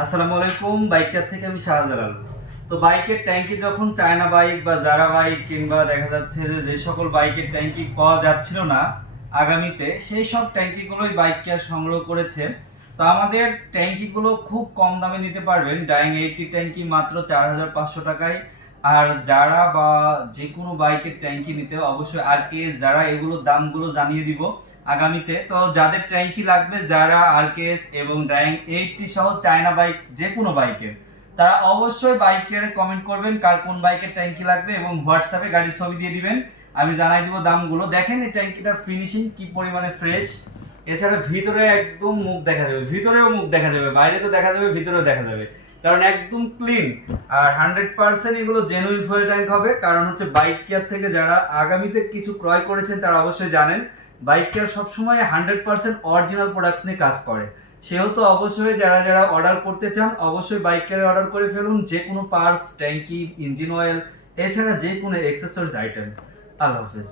আসসালামু আলাইকুম। বাইকার থেকে আমি শাহজালাল। তো বাইকের ট্যাঙ্কি যখন চায়না বাইক বা জারা বাইক কিংবা দেখা যাচ্ছে যে সকল বাইকের ট্যাঙ্কি পাওয়া যাচ্ছিল না আগামীতে, সেই সব ট্যাঙ্কিগুলোই বাইক কেয়ার সংগ্রহ করেছে। তো আমাদের ট্যাঙ্কিগুলো খুব কম দামে নিতে পারবেন। ডাইং 80 ট্যাঙ্কি মাত্র 4,500 টাকায়। আর যারা বা যে কোনো বাইকের ট্যাঙ্কি নিতে অবশ্যই আর কে যারা এগুলোর দামগুলো জানিয়ে দিব আগামীতে। তো যাদের ট্যাঙ্কি লাগবে, যারা আরকেএস এবং ডাইং 80 সহ চায়না বাইক যে কোনো বাইকের, তারা অবশ্যই বাইকের কমেন্ট করবেন কার কোন বাইকের ট্যাঙ্কি লাগবে এবং হোয়াটসঅ্যাপে গাড়ির ছবি দিয়ে দিবেন। আমি জানাই দিব দামগুলো। দেখেন এই ট্যাঙ্কিটার ফিনিশিং কি পরিমাণে ফ্রেশ। এছাড়া ভিতরে একদম মুখ দেখা যাবে, ভিতরেও মুখ দেখা যাবে, বাইরে তো দেখা যাবে, ভিতরেও দেখা যাবে, কারণ একদম ক্লিন। আর 100% এগুলো জেনুইন ফুয়েল ট্যাঙ্ক হবে। কারণ হচ্ছে বাইক কেয়ার থেকে যারা আগামীতে কিছু ক্রয় করেছেন তারা অবশ্যই জানেন বাইক কেয়ার সবসময় 100% অরিজিনাল প্রোডাক্টস নিয়ে কাজ করে। সেহেতু অবশ্যই যারা যারা অর্ডার করতে চান অবশ্যই বাইক কেয়ারে অর্ডার করে ফেলুন। যে কোনো পার্টস, ট্যাঙ্কি, ইঞ্জিন অয়েল, এছাড়া যে কোনো অ্যাক্সেসরিজ আইটেম। আল্লাহ হাফেজ।